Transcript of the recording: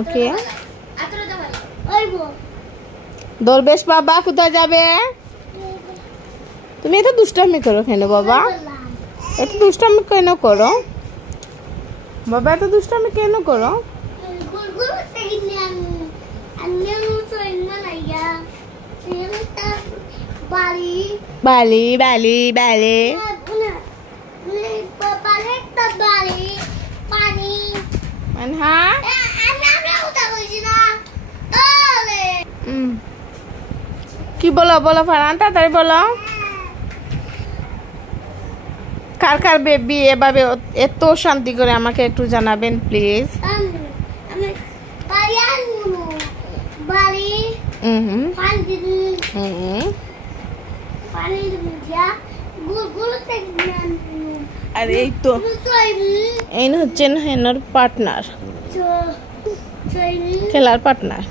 ওকে দরবেশ বাবা কোথায় যাবে? তুমি এত দুষ্টামি করো কেন বাবা? এত দুষ্টামি কেন করো বাবা? এত দুষ্টামি কেন করো? বালি বালি বালি মানহা কি বলো বলো ফারহান তাড়াতাড়ি বলো। কার কার বেবি এভাবে এত শান্তি করে আমাকে একটু জানাবেন প্লিজ। আর এই তো এই হচ্ছেন হেনার পার্টনার, খেলার পার্টনার।